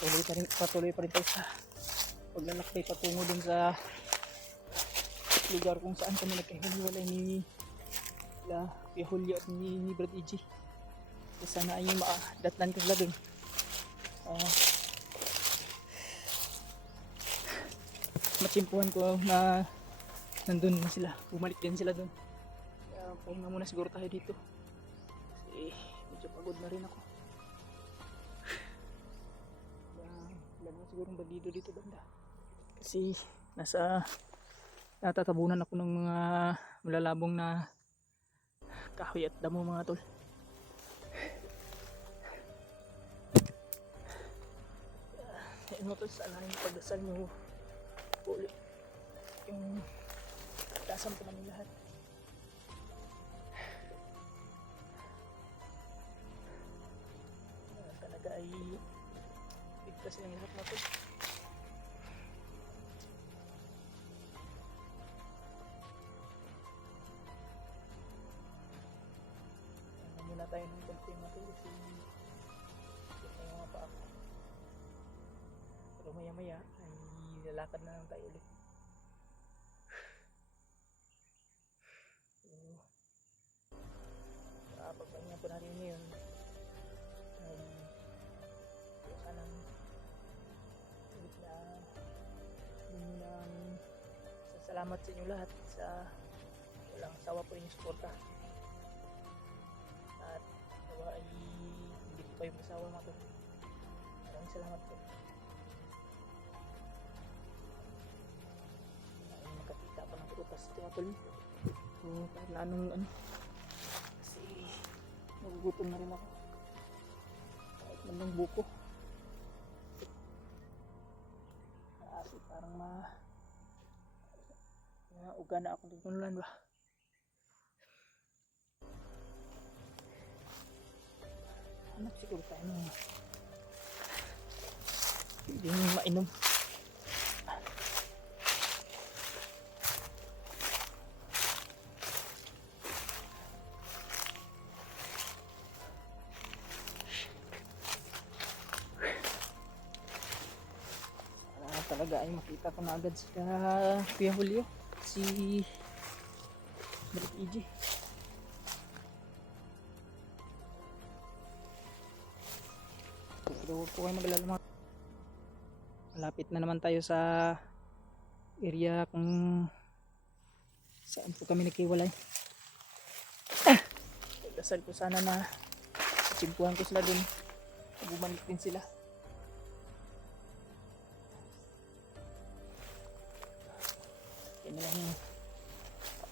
patuloy pa rin tayo sa paglalakbay patungo dun sa lugar kung saan kami nagkahiwalay ni Kuya Julio at ni Brad EG. Sana ay maadatnan ko sila dun. Matsimpuhan ko na nandun na sila, bumalik din sila dun. Kaya pahinga muna siguro tayo dito kasi medyo pagod na rin ako. Wala na siguro bandido dito banda kasi natatabunan ako ng mga malalabong na kahoy at damo mga tol. Ayun mo tol, sana yung pagdasal nyo ulit yung dasam ko namin lahat. Talaga ay bigkas yung lahat na to. Muna tayo ng konti matulog kasi may mga pa ako. Pero maya maya ay lalakad na lang tayo ulit. Pagpahinga po natin ngayon ay sanang ulit na salamat sa inyo lahat sa walang sawa po inyong suporta at nawa ay hindi po kayo masawa mga to. Maraming salamat po. Ay makakita pa ng prutas ito mga tol. So kahit na anong kasi nagugutom na rin ako kahit man ng buko kasi parang uga na akong tutunulan ba. Hanap siguro tayo ng hindi mainom. Talaga ay makita ko na agad si Kuya Julio, si Brad EG. Pero huwag po kayo magalala mga. Malapit na naman tayo sa area kung saan po kami nagkiwalay. Dasal ko sana na simpuhan ko sila dun, bumalik din sila.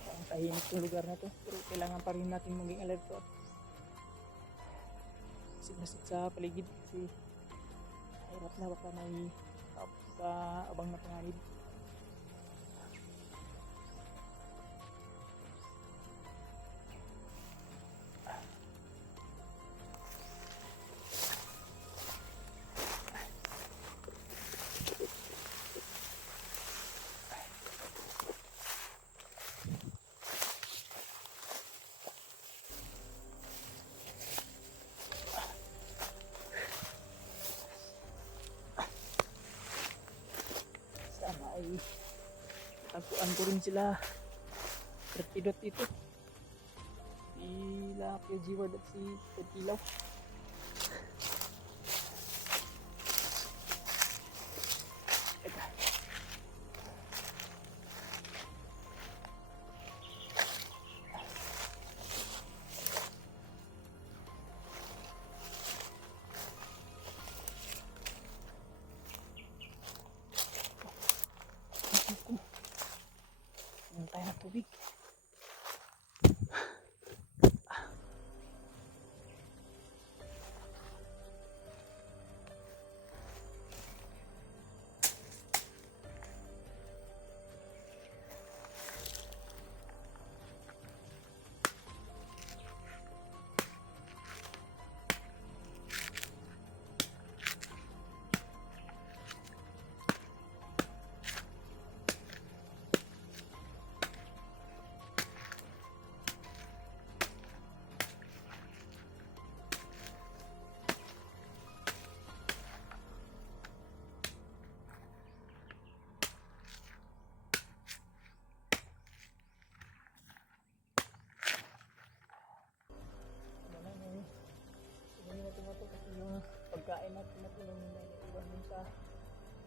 Ang tahimik ng lugar na to, pero kailangan pa rin natin maging alerto at sigmasid sa paligid kasi hirap na baka may abang na panganib. Ay tagpuan ko rin sila Perpidot ito sila Kuya Jiward at si Perpilaw. Tayo ng tubig. pagkain natin na tulong na iwan din sa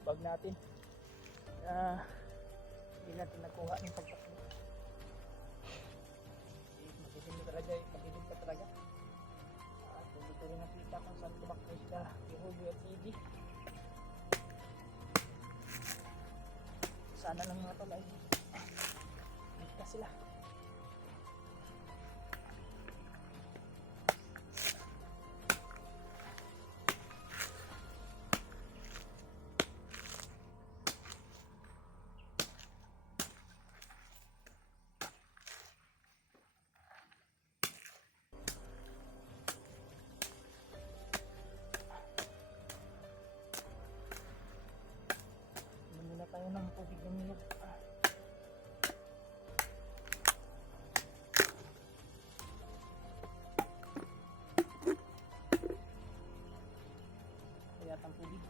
bag natin na hindi natin nakuha yung pagtakbo. Matitim na talaga, matitim ka talaga. At hindi ko rin nakita kung saan tumakbo sila si Julio at si Iggy. Sana lang mga tol ay nakita sila. Muna tayo ng tubig ng nilog. Kaya tang tubig.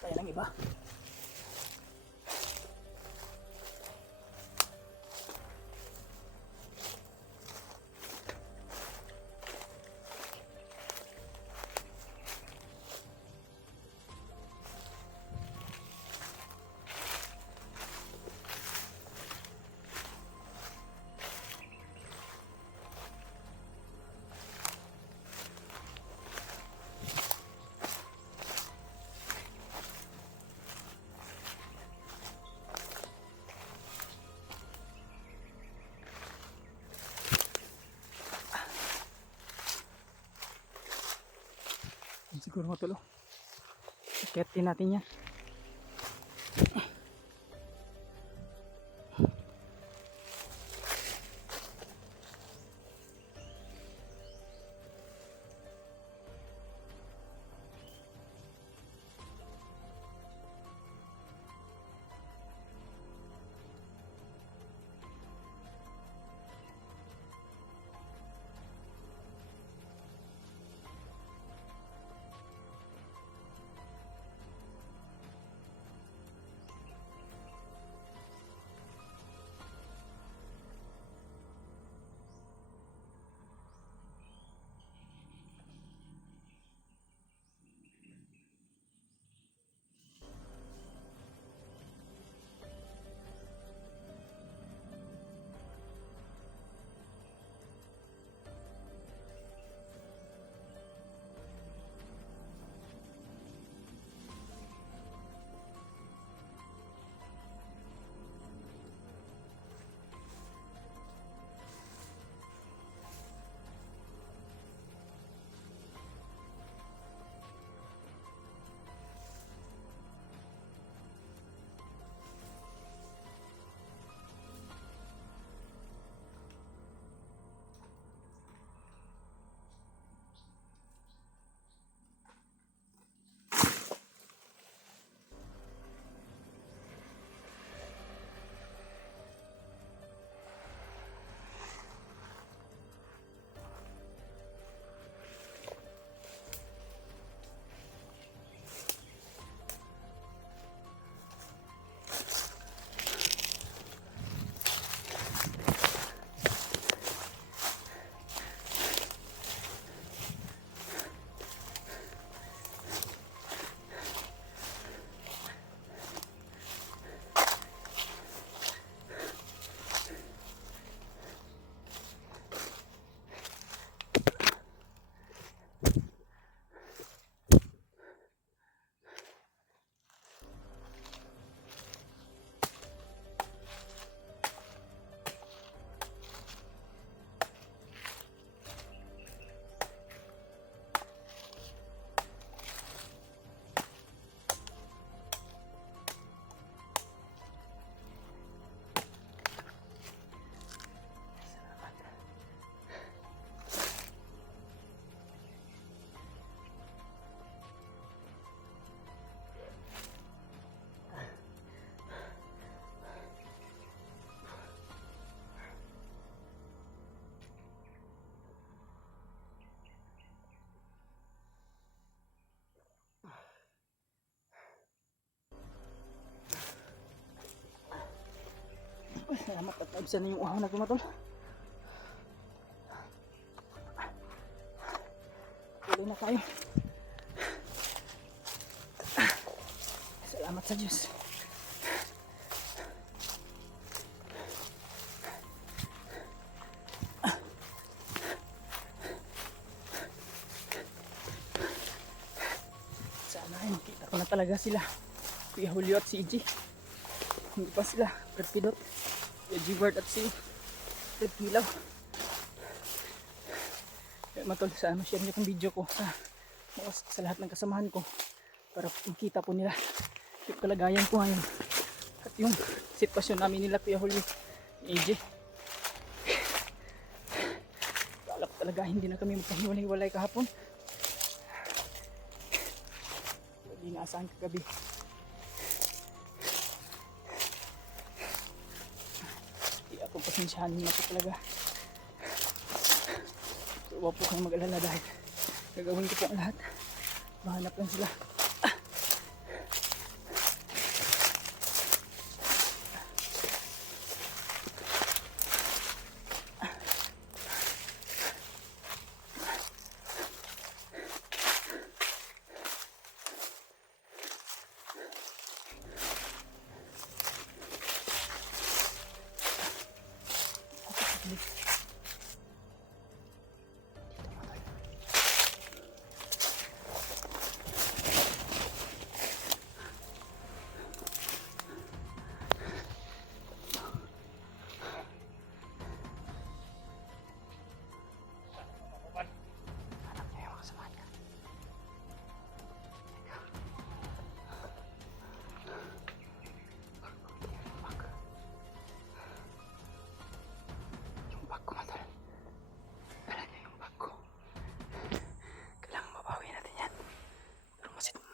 Tayo ng iba. Siguro matulo. Ikitin natin yan. Uy, salamat at naibsan na yung uhaw na kumatol. Tuloy na tayo. Salamat sa Diyos. Sana ay makita ko na talaga sila. Kuya Julio at si EJ. Hindi pa sila. Fred Pidot, Kuya Gilbert at si Fred Kilaw. Kaya matol, sana share niyo kong video ko sa lahat ng kasamahan ko para makita po nila yung kalagayan ko ngayon at yung sitwasyon namin nila Kuya Julio, EJ. Kalap talaga hindi na kami magkahiwalay-walay kahapon. Hindi naasahan kagabi. Hindi ako pasensyahan na po talaga. So, huwag po kayong mag-alala dahil gagawin ko po ang lahat. Mahanap lang sila.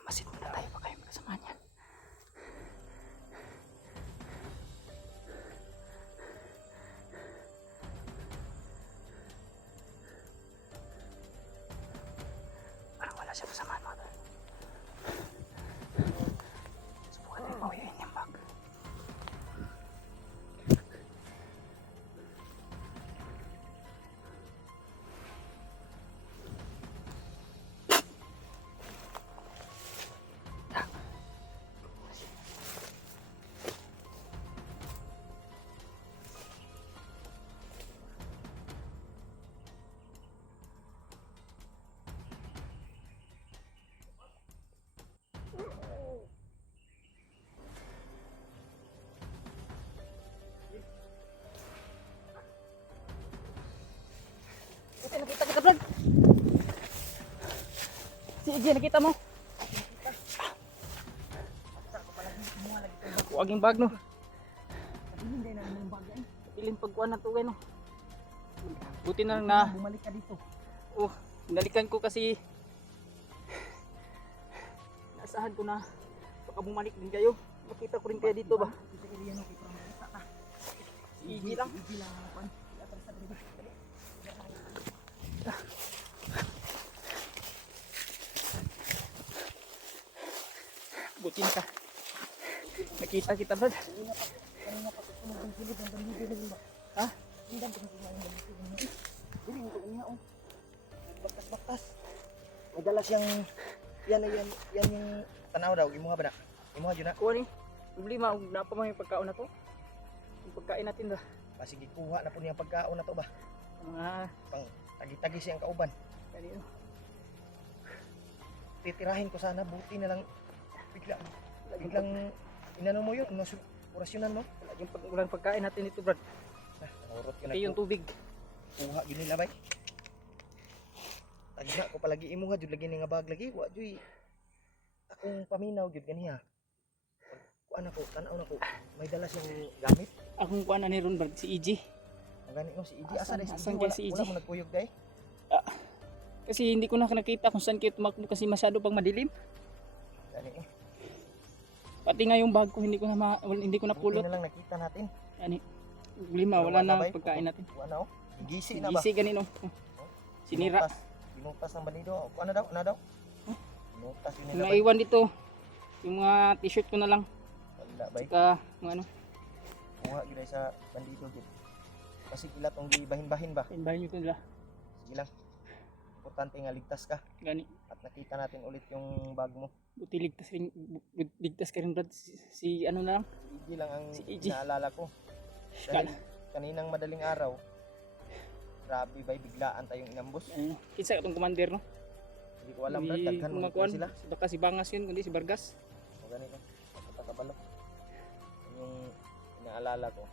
Masid muna tayo pa kayo magkasama niyan. Parang wala siya kasamaan mga tol. Subukan tayo pawiin yung bag. Nakita kita vlog. Si EJ nakita mo? Huwag yung bag no. Hindi na yung bag yan. Piling pagkuhan na to no. Buti na lang na bumalik ka dito. Oh, binalikan ko kasi naasahan ko na baka bumalik din kayo. Makita ko rin kaya dito ba? Si EJ lang. Buti na ka. Nakita kita ba? Ha? Baktas-baktas. Madala siyang yan yung tanaw daw imuha ba na? Imuha jud na. Kuha ni. Problema og napa man yung pagkaon na to. Yung pagkain natin ba? Sige kuha na po niyang pagkaon na to ba? Mga Pang tagi-tagi siyang kauban. kanino. Titirahin ko sana buti na lang biglang inano mo yun, orasyonan mo. Yung ulang pagkain natin ito, Brad. Nahurot ko na Kaya yung tubig. kuha yun nila bay. Tagna ko palagi imuha jud lagi ni nga bag lagi wa joy. Akong paminaw jud ganiha. Kuan ako, tanaw na ko. May dala siyang gamit. Akong kuha na ni Ron, Brad, si EJ. Ang gani mo si EJ Asan- asa asan si kaya EJ si EJ? wala mo nagkuyog day. Kasi hindi ko na nakita kung saan kayo tumakbo kasi masyado pang madilim. Gani Pati nga yung bag ko hindi ko na hindi ko na Buti pulot. na lang nakita natin. Yani, lima wala na bay, pagkain natin. Wala oh. Gisi na ba? Gisi ganino. Sinira. Binutas ng balido. Ano daw? Ano daw? Binutas yun Yung nila bay. naiwan dito, yung mga t-shirt ko na lang. Wala bay. Saka mga ano. Muha gid sa bandido gid. Kasi ila tong gibahin-bahin ba. Inbahin nyo ito nila. Sige lang. Importante nga ligtas ka Gani. at nakita natin ulit yung bag mo. Buti ligtas ka rin Brad. Si ano na lang. Hindi lang ang Si EG. naalala ko. Dahil kaninang madaling araw, grabe ba'y biglaan tayong inambos. Ano, kinsa itong commander no? Hindi ko alam Brad, daghan mo kumakuan. sila. Baka si Bangas yun, kundi si Vargas. O ganito, katabalo. Yung inaalala ko.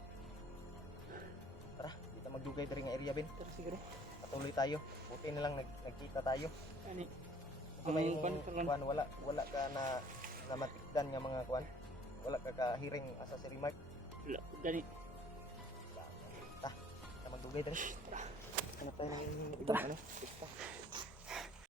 Tara, dito magdugay diri nga area Ben. Tara siguro. Patuloy tayo. Buti na lang nagkita tayo. Gani. Kasi may Ang kuwan, kuwan, wala ka na matikdan nga mga kuwan. Wala ka kahiring asa si Remark. Gani. Ta, magdugay diri. Hanap tayo ng ibang Tara. ano. Pista.